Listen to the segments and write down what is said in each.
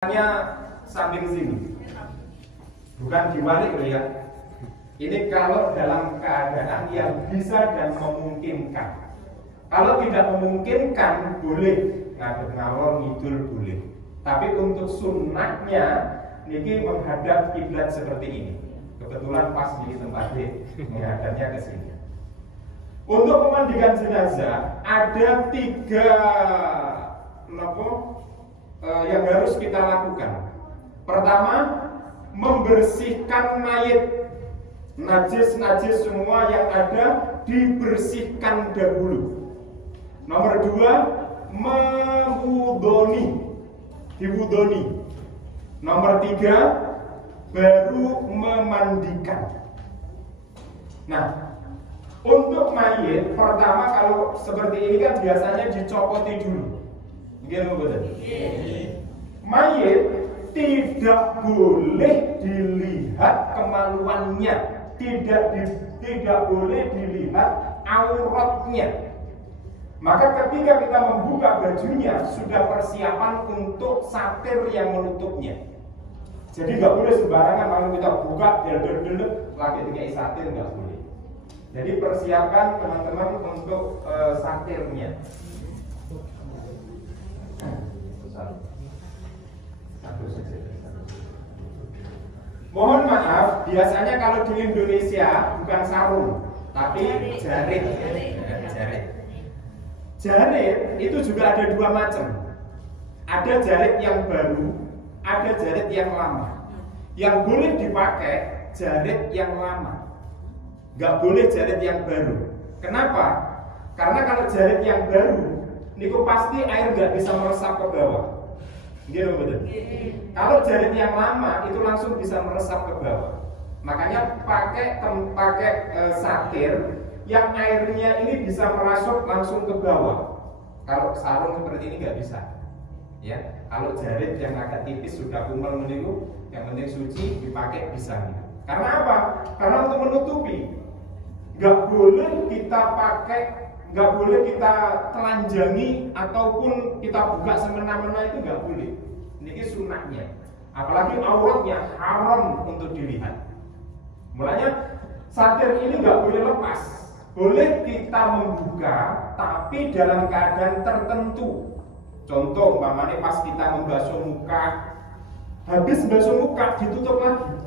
Hanya samping sini, bukan dibalik loh ya. Ini kalau dalam keadaan yang bisa dan memungkinkan. Kalau tidak memungkinkan boleh ngadep ngalor ngidul boleh. Tapi untuk sunnahnya niki menghadap kiblat seperti ini. Kebetulan pas di tempatnya menghadapnya ke sini. Untuk memandikan jenazah ada tiga yang harus kita lakukan. Pertama, membersihkan mayit. Najis-najis semua yang ada dibersihkan dahulu. Nomor dua, diwudoni. Nomor tiga, baru memandikan. Nah, untuk mayit pertama kalau seperti ini kan biasanya dicopoti dulu. Mayit tidak boleh dilihat kemaluannya, tidak boleh dilihat auratnya. Maka ketika kita membuka bajunya sudah persiapan untuk satir yang menutupnya. Jadi nggak boleh sembarangan kalau kita buka del lagi dikai satir, nggak boleh. Jadi persiapkan teman-teman untuk satirnya. Mohon maaf, biasanya kalau di Indonesia bukan sarung, tapi jarit. Jarit itu juga ada dua macam. Ada jarit yang baru, ada jarit yang lama. Yang boleh dipakai jarit yang lama, nggak boleh jarit yang baru. Kenapa? Karena kalau jarit yang baru, niku pasti air nggak bisa meresap ke bawah. Gitu betul. Kalau jarit yang lama itu langsung bisa meresap ke bawah. Makanya pakai satir yang airnya ini bisa merasuk langsung ke bawah. Kalau sarung seperti ini nggak bisa. Ya, kalau jarit yang agak tipis sudah kumpul meniru, yang penting suci dipakai bisa. Karena apa? Karena untuk menutupi, nggak boleh kita pakai, nggak boleh kita telanjangi ataupun kita buka semena-mena, itu nggak boleh. Ini sunnahnya. Apalagi auratnya haram untuk dilihat. Mulanya satir ini nggak boleh lepas. Boleh kita membuka, tapi dalam keadaan tertentu. Contoh, umpamanya pas kita membasuh muka, habis basuh muka ditutup lagi.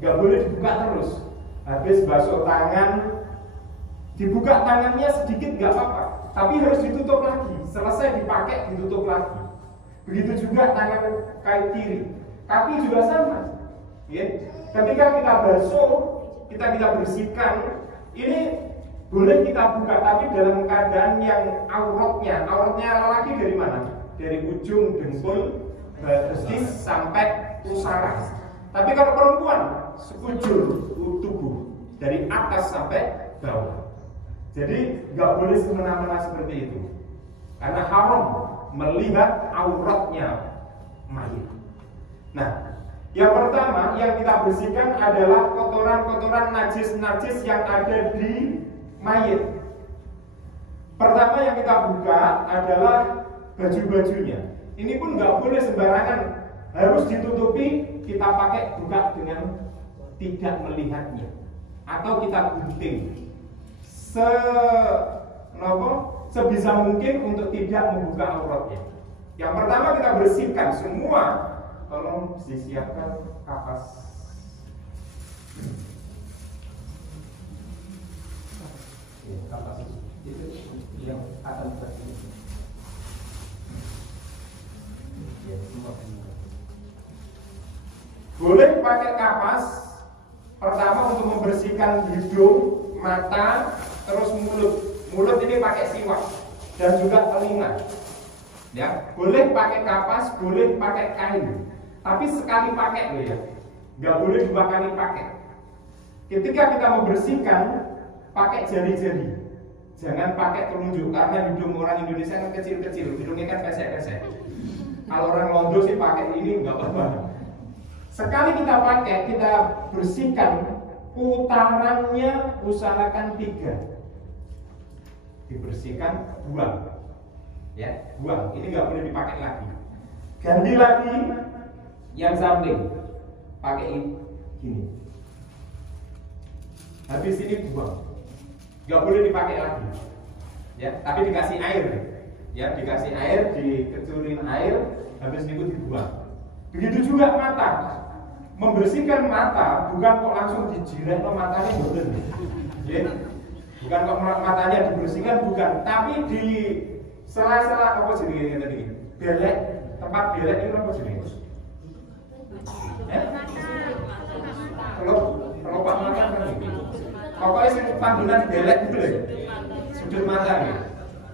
Nggak boleh dibuka terus. Habis basuh tangan, dibuka tangannya sedikit nggak apa-apa, tapi harus ditutup lagi. Selesai dipakai ditutup lagi. Begitu juga tangan kaki kiri, kaki juga sama. Ya. Ketika kita basuh, kita bersihkan, ini boleh kita buka, tapi dalam keadaan yang auratnya lelaki dari mana? Dari ujung dengkul betis sampai pusara. Tapi kalau perempuan sekujur tubuh dari atas sampai bawah. Jadi nggak boleh semena-mena seperti itu, karena haram melihat auratnya mayit. Nah, yang pertama yang kita bersihkan adalah kotoran-kotoran najis-najis yang ada di mayit. Pertama yang kita buka adalah baju-bajunya. Ini pun nggak boleh sembarangan, harus ditutupi. Kita pakai buka dengan tidak melihatnya, atau kita gunting sebisa mungkin untuk tidak membuka auratnya. Yang pertama kita bersihkan semua. Tolong disiapkan kapas. Kapas itu yang akan bersih. Boleh pakai kapas. Pertama untuk membersihkan hidung, mata, terus mulut. Mulut ini pakai siwak dan juga telinga. Ya, boleh pakai kapas, boleh pakai kain. Tapi sekali pakai loh ya. Nggak boleh dua kali pakai. Ketika kita membersihkan, pakai jari-jari. Jangan pakai telunjuk, karena hidung orang Indonesia kan kecil-kecil, hidungnya kan pesek-pesek. Kalau orang Londo sih pakai ini nggak apa-apa. Sekali kita pakai, kita bersihkan, putarannya usahakan 3. Dibersihkan, buang. Ya, buang. Ini nggak boleh dipakai lagi. Ganti lagi, yang samping pakai gini. Habis ini buang, nggak boleh dipakai lagi, ya. Tapi dikasih air, ya, dikasih air, dikecurin air, habis itu dibuang. Begitu juga mata, membersihkan mata bukan kok langsung dijilat matanya, bukan, ya. Bukan kok matanya dibersihkan, bukan, tapi di sela-sela apa jenisnya tadi, belek, tempat belek itu apa jenis? Kelopak mata kan ini. Pokoknya sudut pandulan belek itu deh, sudut mata ya.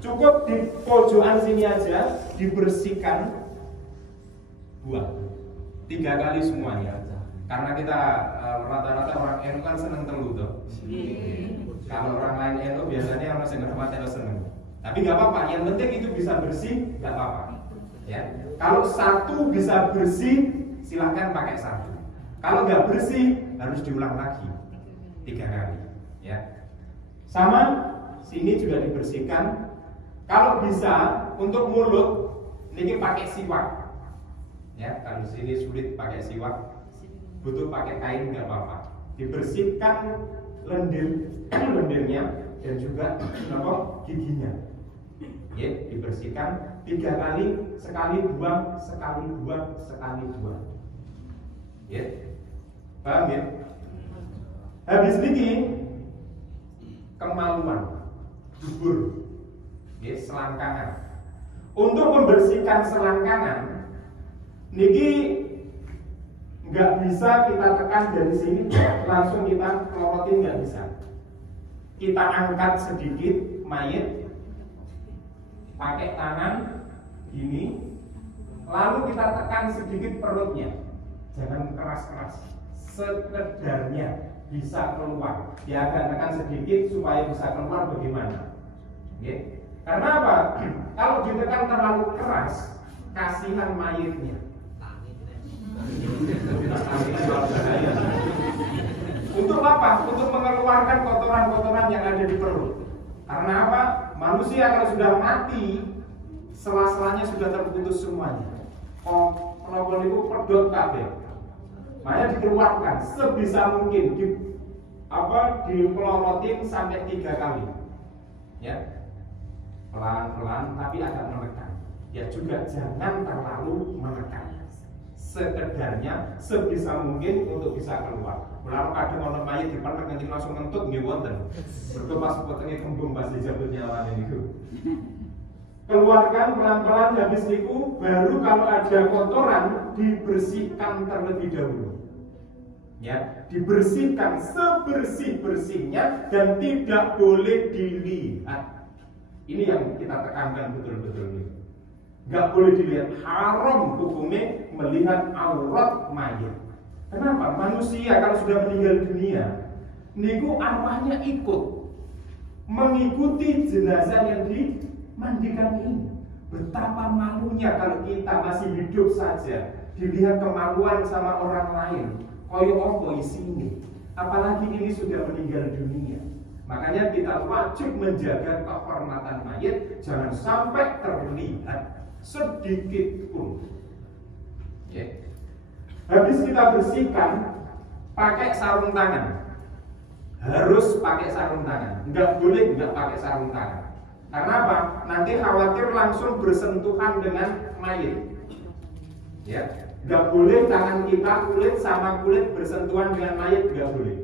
Cukup di pojokan sini aja dibersihkan, buang 3 kali semuanya. Karena kita rata-rata orang NU kan seneng telu tuh. Kalau orang lain NU biasanya orang seneng mata seneng. Tapi nggak apa-apa, yang penting itu bisa bersih, nggak apa-apa. Ya, kalau satu bisa bersih, silahkan pakai satu. Kalau nggak bersih, harus diulang lagi 3 kali. Ya, sama sini juga dibersihkan. Kalau bisa untuk mulut, ini pakai siwak. Ya, kalau sini sulit pakai siwak, butuh pakai kain nggak apa-apa. Dibersihkan lendirnya dan juga giginya. Ya, dibersihkan 3 kali, sekali buang, sekali buang, sekali buang. Ya, paham ya? Habis ini kemaluan, dubur, ya, selangkangan. Untuk membersihkan selangkangan, niki nggak bisa kita tekan dari sini langsung kita kelorotin, nggak bisa. Kita angkat sedikit mayit pakai tangan gini, lalu kita tekan sedikit perutnya, jangan keras-keras, sekedarnya bisa keluar. Ya, agak tekan sedikit supaya bisa keluar bagaimana? Okay. Karena apa? Kalau ditekan terlalu keras, kasihan mayitnya. Untuk apa? Untuk mengeluarkan kotoran-kotoran yang ada di perut. Karena apa? Manusia kalau sudah mati, sela-selanya sudah terputus semuanya. Penopol itu pedot kabeh. Makanya dikeluarkan sebisa mungkin, dipelorotin sampai 3 kali. Ya, pelan-pelan tapi agak menekan. Ya juga jangan terlalu menekan. Sekedarnya sebisa mungkin untuk bisa keluar. Lalu kadang orang mayat dipanek nanti langsung ngentut nggih wonten. Mergo pas potongnya kembung pas dijabut nyawane niku. Keluarkan pelan-pelan, habis niku baru kalau ada kotoran dibersihkan terlebih dahulu. Ya, dibersihkan sebersih-bersihnya dan tidak boleh dilihat. Ini yang kita tekankan betul-betul nih. Gak boleh dilihat, haram hukumnya melihat aurat mayat. Kenapa? Manusia kalau sudah meninggal dunia, niku arwahnya ikut mengikuti jenazah yang dimandikan ini. Betapa malunya kalau kita masih hidup saja dilihat kemaluan sama orang lain. Koyo opo isine. Apalagi ini sudah meninggal dunia. Makanya kita wajib menjaga kehormatan mayat, jangan sampai terlihat sedikit pun. Ya. Habis kita bersihkan, pakai sarung tangan. Harus pakai sarung tangan. Enggak boleh enggak pakai sarung tangan. Karena apa? Nanti khawatir langsung bersentuhan dengan mayat. Ya, enggak boleh tangan kita kulit sama kulit bersentuhan dengan mayat, enggak boleh.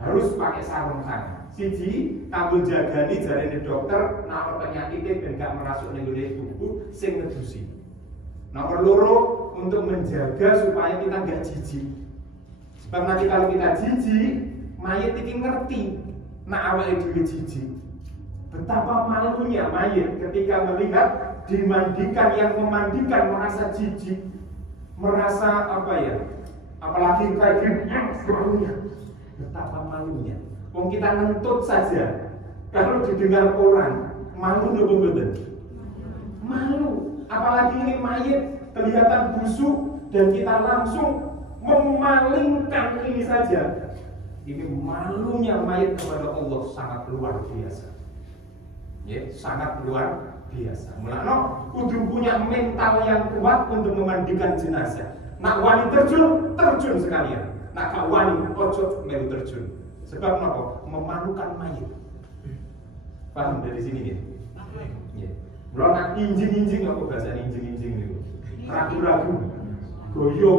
Harus pakai sarung tangan. Siji, kanggo jagani jarene dokter nek penyakitnya ben gak merasuk ning tubuh sing ngedusi. Nomor loro, untuk menjaga supaya kita nggak jijik. Sebab nanti kalau kita jijik, mayat ini ngerti nak awake dhewe jijik. Betapa malunya mayat ketika melihat dimandikan, yang memandikan merasa jijik, merasa apa ya? Apalagi kayak malunya. Betapa malunya. Wong kita ngentut saja, kalau didengar orang, malu nggak betul? Malu. Apalagi ini mayat kelihatan busuk dan kita langsung memalingkan ini saja. Ini malunya mayat kepada Allah sangat luar biasa. Ya, sangat luar biasa. Mulane kudu punya mental yang kuat untuk memandikan jenazah. Nak wani terjun, terjun sekalian. Nak gak wani, ojo melu terjun. Sebab apa? Memalukan mayit. Paham dari sini ya? Iya. Kalau nak injing-injing apa bahasa injing-injing itu? Ragu-ragu, goyo,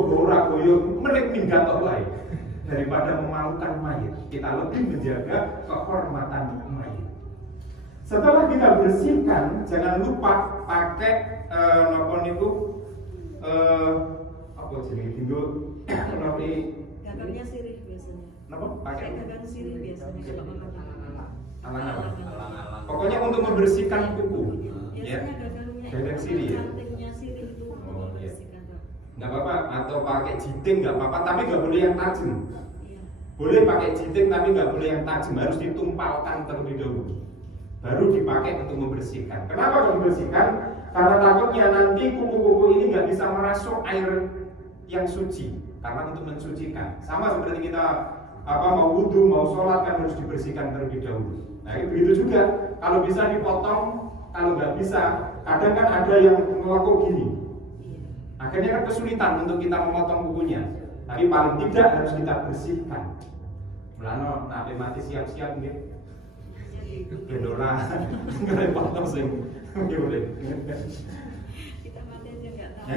menit minggat wae. Daripada memalukan mayit, kita lebih menjaga kehormatan mayit. Setelah kita bersihkan, jangan lupa pakai nopon itu apa jenis tinggu nopi gagangnya sirih biasanya. Napa? Pakai gagang sirih biasanya kalau makan alang-alang. Pokoknya untuk membersihkan kuku. Ya. Gagang sirih ya. Cantiknya sirih itu untuk membersihkan. Nggak apa-apa, atau pakai jiting nggak apa-apa, tapi nggak boleh yang tajam. Iya. Boleh pakai jiting tapi nggak boleh yang tajam, harus ditumpalkan terlebih dahulu. Baru dipakai untuk membersihkan. Kenapa membersihkan? Karena takutnya nanti kuku-kuku ini nggak bisa merasuk air yang suci. Karena untuk mensucikan, sama seperti kita mau wudhu, mau sholat kan harus dibersihkan terlebih dahulu. Nah begitu juga, kalau bisa dipotong, kalau nggak bisa, kadang kan ada yang melakukan gini. Akhirnya kan kesulitan untuk kita memotong kukunya. Tapi paling tidak harus kita bersihkan. Mulano, nabi mati siap-siap gitu. Gendora, nggak potong sih, boleh. Kita mati aja nggak tahu.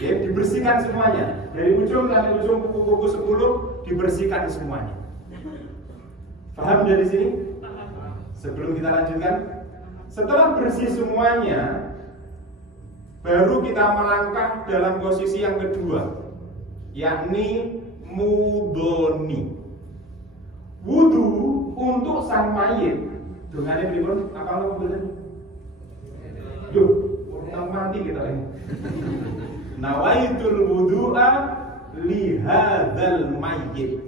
Ya, dibersihkan semuanya. Dari ujung sampai ujung kuku-kuku 10 dibersihkan semuanya. Paham dari sini? Sebelum kita lanjutkan, setelah bersih semuanya, baru kita melangkah dalam posisi yang kedua, yakni mudhoni. Wudu untuk sang mayit. Dongane pripun? Apa lo mboten? Duh, orang mati kita lagi. Nawaitul wudu'a li hadzal mayyit.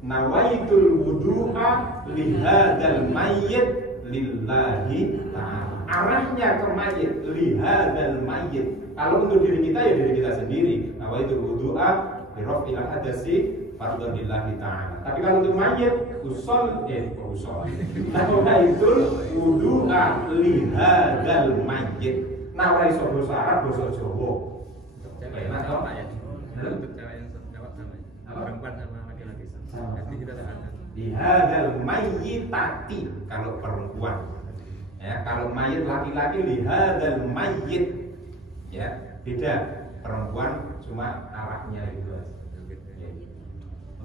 Nawaitul wudu'a li hadzal mayyit lillahi ta'ala. Arahnya ke mayit, li hadzal mayyit. Kalau untuk diri kita ya diri kita sendiri. Nawaitul wudu'a li raf'il hadasi fardhu lillahi ta'ala. Tapi kalau untuk mayit usul. Nawaitul wudu'a li hadzal mayyit. Nah, ora iso basa Arab, basa Jawa. Enak kok ya. Untuk cewek yang jawab sama perempuan sama laki-laki sama. Jadi kita ada. Di hadzal mayyitati kalau perempuan. Ya, kalau mayit laki-laki li hadzal mayyit. Ya, beda. Perempuan cuma arahnya itu. Ya.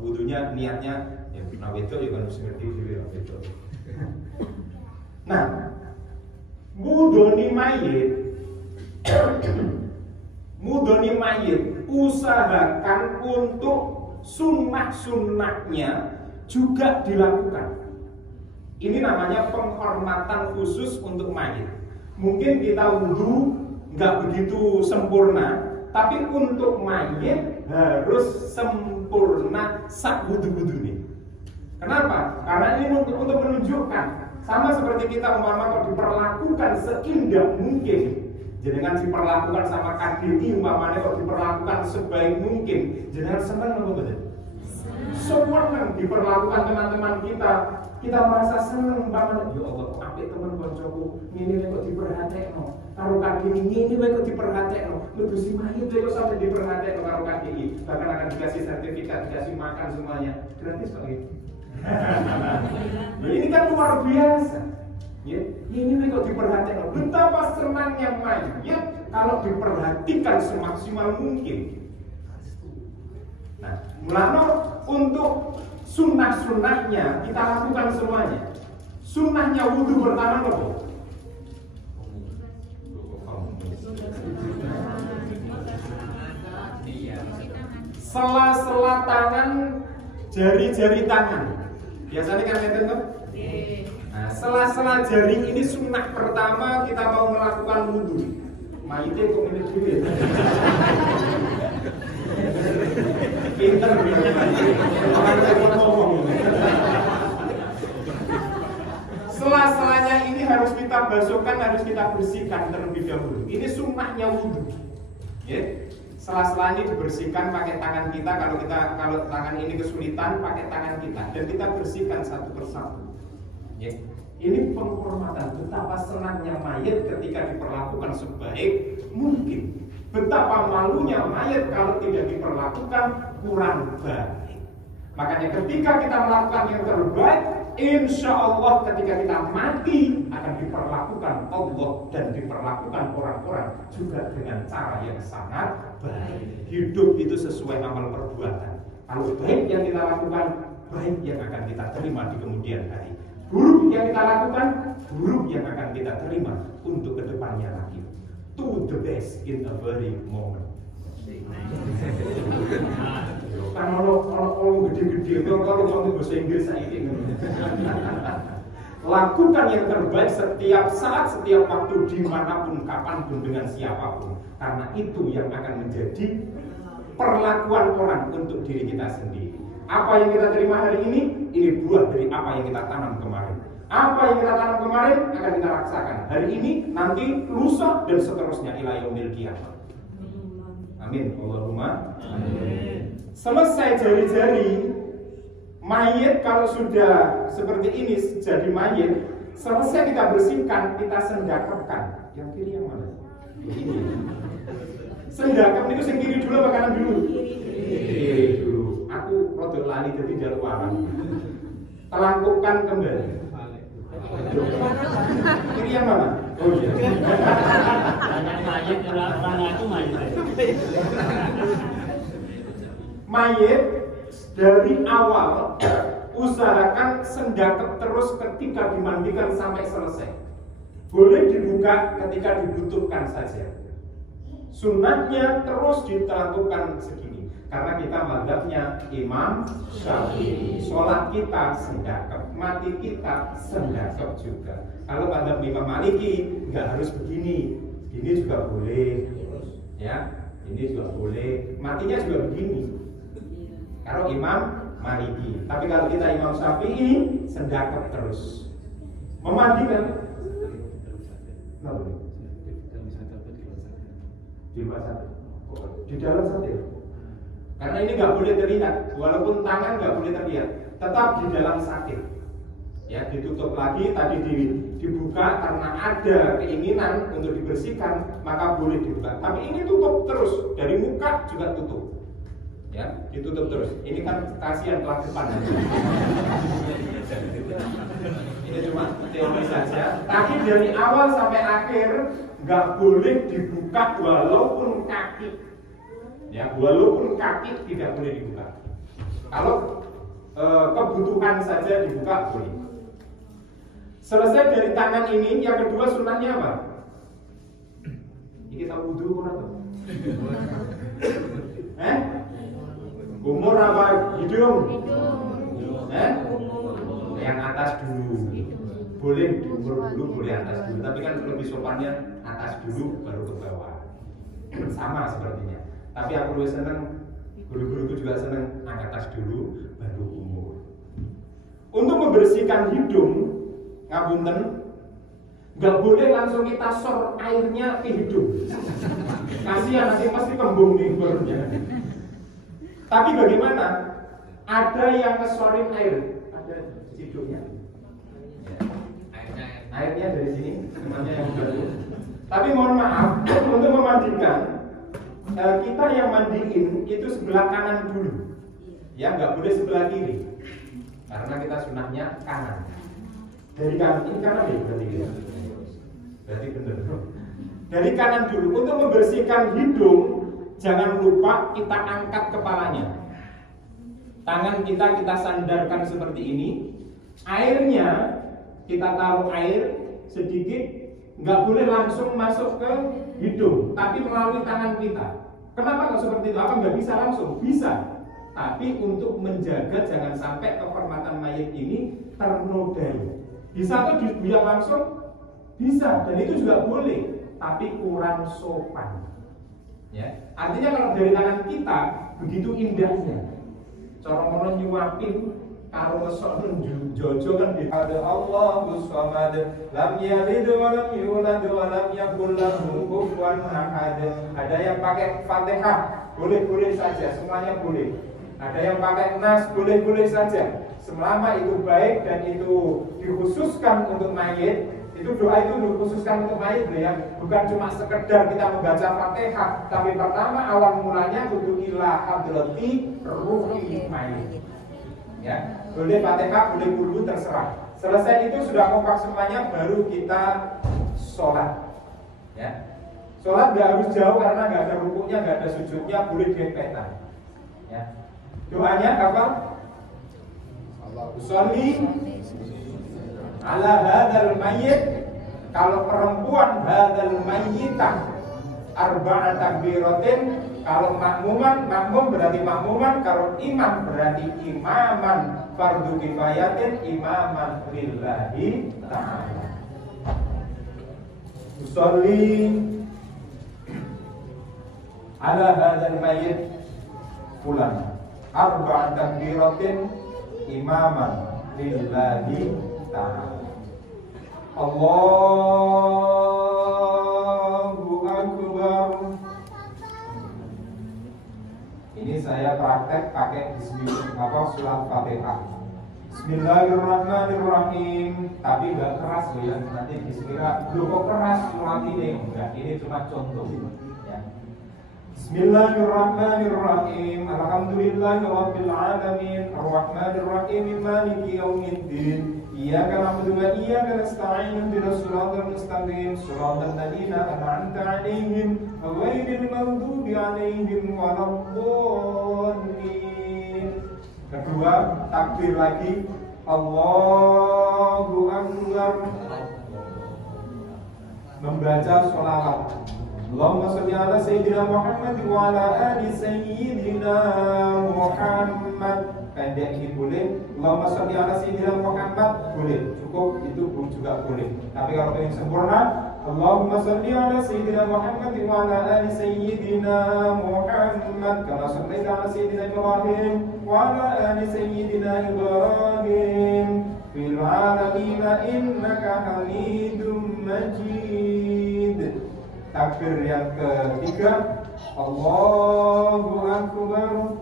Wudunya niatnya ya nawedo ya kan mesti ngerti dhewe nawedo. Nah, mudhoni mayit mudhoni mayit, usahakan untuk sunnah-sunnahnya juga dilakukan. Ini namanya penghormatan khusus untuk mayit. Mungkin kita wudhu nggak begitu sempurna, tapi untuk mayit harus sempurna sak wudhu-wudhu ini. Kenapa? Karena ini untuk menunjukkan, sama seperti kita umpama diperlakukan seindah mungkin. Jenengan diperlakukan sama KDI umpamanya kok diperlakukan sebaik mungkin, jenengan senang apa betul? Senang diperlakukan teman-teman kita merasa senang umpamanya. Ya Allah, apik teman koncoku, ngene kok diperhatekno. Karo KDI ngene kok diperhatekno. Ngedusi mayit kok sampai diperhatekno karo KDI. Bahkan akan dikasih sertifikat, dikasih makan semuanya. Gratis kok gitu. Ini kan luar biasa. Ya, ini kok diperhatikan. Betapa senangnya mayit kalau diperhatikan semaksimal mungkin. Nah, mulanya untuk sunnah-sunnahnya kita lakukan semuanya. Sunnahnya wudhu pertama apa? Sela-sela tangan, jari-jari tangan. Biasanya kan ngeten tuh. Nah, sela-sela jari ini sunnah pertama kita mau melakukan wudhu. Mayitnya kok ini dulu ya. Pinter orang saya ngomong. Sela-selanya ini harus kita basuhkan, harus kita bersihkan terlebih dahulu. Ini sunnahnya wudhu. Ya. Sela-sela ini dibersihkan pakai tangan kita. Kalau tangan ini kesulitan, pakai tangan kita dan kita bersihkan satu persatu. Ya. Ini penghormatan, betapa senangnya mayit ketika diperlakukan sebaik mungkin. Betapa malunya mayat kalau tidak diperlakukan kurang baik. Makanya ketika kita melakukan yang terbaik, insya Allah ketika kita mati akan diperlakukan Allah dan diperlakukan orang-orang juga dengan cara yang sangat baik. Hidup itu sesuai amal perbuatan. Kalau baik yang kita lakukan, baik yang akan kita terima di kemudian hari. Buruk yang kita lakukan, buruk yang akan kita terima untuk kedepannya lagi. To the best in a very moment. Kan kalau gede-gede, kalau ngomong bahasa Inggris ini. Lakukan yang terbaik setiap saat, setiap waktu, dimanapun, kapanpun, dengan siapapun. Karena itu yang akan menjadi perlakuan orang untuk diri kita sendiri. Apa yang kita terima hari ini buah dari apa yang kita tanam kemarin. Apa yang kita tanam kemarin akan kita rasakan hari ini, nanti, lusa, dan seterusnya ila yaumil qiyamah. Amin. Allahumma amin. Selesai jari-jari mayit, kalau sudah seperti ini jadi mayit, selesai kita bersihkan, kita sendakapkan. Yang kiri yang mana? Ini. Sendakap itu yang kiri dulu apa kanan dulu? Kiri dulu. Aku rodok lali jadi jalwaran. Telangkupkan kembali. Kiri yang mana? Oh iya. Mayit orang itu mayit. Mayit dari awal usahakan sendakap terus ketika dimandikan sampai selesai. Boleh dibuka ketika dibutuhkan saja. Sunnahnya terus ditelangkupkan segini. Karena kita mazhabnya Imam Syafi'i. Sholat kita sendakap, mati kita sendakap juga. Kalau mazhab Imam Maliki nggak harus begini, ini juga boleh, ya, ini juga boleh, matinya juga begini. Kalau Imam Maliki, tapi kalau kita Imam Syafi'i sendakap terus. Memandikan, nggak boleh. Di luar sate, di dalam sate. Karena ini nggak boleh terlihat, walaupun tangan nggak boleh terlihat, tetap di dalam sate. Ya, ditutup lagi, tadi dibuka karena ada keinginan untuk dibersihkan, maka boleh dibuka. Tapi ini tutup terus, dari muka juga tutup. Ya, ditutup terus. Ini kan kasihan pelaku depan. Ini cuma teori saja. Tapi dari awal sampai akhir nggak boleh dibuka walaupun kaki. Ya, walaupun kaki tidak boleh dibuka. Kalau kebutuhan saja dibuka boleh. Selesai dari tangan ini, yang kedua sunnahnya apa? Ini kita wudhu apa? Umur apa? Hidung? Yang atas dulu. Boleh diumur dulu, boleh atas dulu. Tapi kan lebih sopannya atas dulu baru ke bawah. Sama sepertinya. Tapi aku lebih senang, guru-guruku juga senang angkat tas dulu baru umur. Untuk membersihkan hidung, ngapunten, nggak boleh langsung kita sor airnya ke hidung. Kasihan nanti pasti kembung nih barunya. Tapi bagaimana? Ada yang ngesorin air, ada hidungnya. Airnya dari sini, namanya yang baru. Tapi mohon maaf, untuk memandikan, kita yang mandiin itu sebelah kanan dulu. Ya, nggak boleh sebelah kiri. Karena kita sunahnya kanan. Dari kanan, ini kanan ya berarti benar. Dari kanan dulu. Untuk membersihkan hidung, jangan lupa kita angkat kepalanya. Tangan kita sandarkan seperti ini. Airnya kita taruh air sedikit, nggak boleh langsung masuk ke hidung, tapi melalui tangan kita. Kenapa kok seperti itu? Apa nggak bisa langsung? Bisa. Tapi untuk menjaga jangan sampai kehormatan mayat ini ternodai. Bisa tuh dibuang langsung? Bisa, dan itu juga boleh, tapi kurang sopan. Ya, artinya kalau dari tangan kita begitu indahnya, cara nyuapin karo mesok jojo kan ada Allahu Samad, lam yalid wa lam yulad wa lam yakul lahu kufuwan ahad. Ada yang pakai Fatihah, boleh-boleh saja, semuanya boleh. Ada yang pakai Nas, boleh-boleh saja. Selama itu baik dan itu dikhususkan untuk mayit, Itu doa itu dikhususkan untuk mayit ya, bukan cuma sekedar kita membaca Fatihah, tapi pertama awal mulanya kudu ila hadrati ruhi mayit. Ya, boleh Fatihah, boleh kurdu terserah. Selesai itu sudah kompak semuanya, baru kita sholat. Ya, sholat gak harus jauh karena gak ada rukuknya, gak ada sujudnya, boleh gepetan. Ya, doanya apa? Sholli ala hadzal mayyit. Kalau perempuan hadzal mayyitah arba'a takbiratin. Kalau makmum berarti makmuman. Kalau imam berarti imaman fardu kifayatin, imaman lillahi ta'ala. Usolli ala hadzal mayyit fulan arba'a takbiratin imaman lillahi ta'ala. Allahu Akbar. Ini saya praktek pakai surat Fatihah. Bismillahirrahmanirrahim. Tapi nggak keras loh ya. Nanti dikira kok keras surat ini. Enggak, ini cuma contoh ya. Bismillahirrahmanirrahim. Alhamdulillahirabbil alamin. Arrahmanirrahim. Maliki yaumiddin. Iyyaka na'budu wa iyyaka nasta'in. Ihdinas siratal mustaqim. Siratal ladzina an'amta 'alaihim ghairil maghdubi 'alaihim waladdallin. Kedua, takbir lagi. Allahu Akbar. Membaca sholawat. Allahumma sholli ala sayyidina Muhammad wa ala ali sayyidina Muhammad. Pendek ini boleh. Allahumma sholli ala sayyidina Muhammad boleh. Cukup itu juga boleh. Tapi kalau ingin sempurna, Allahumma sholli ala sayyidina Muhammad wa ala ali sayyidina Muhammad kama shallaita ala sayyidina Ibrahim wa ala ali sayyidina Ibrahim fil alamin innaka Hamidum Majid. Takbir yang ketiga, Allahu Akbar.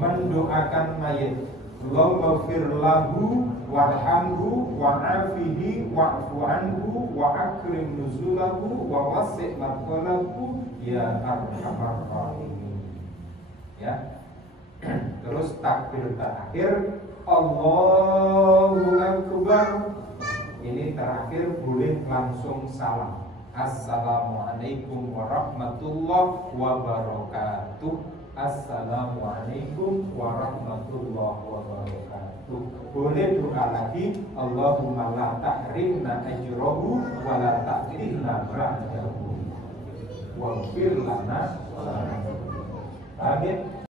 Mendoakan mayit. Allahumma fir lahu warhamhu wa'afihi wa'fu anhu wa akrim nuzulahu wa wasi' madkhalahu ya arhamar rahimin. Ya. Terus takbir terakhir, Allahu Akbar. Ini terakhir boleh langsung salam. Assalamualaikum warahmatullahi wabarakatuh. Assalamualaikum warahmatullahi wabarakatuh. Boleh doa lagi, Allahumma la tahrimna ajrahu wa la ta'tilna ba'dahu wa fir lana. Amin.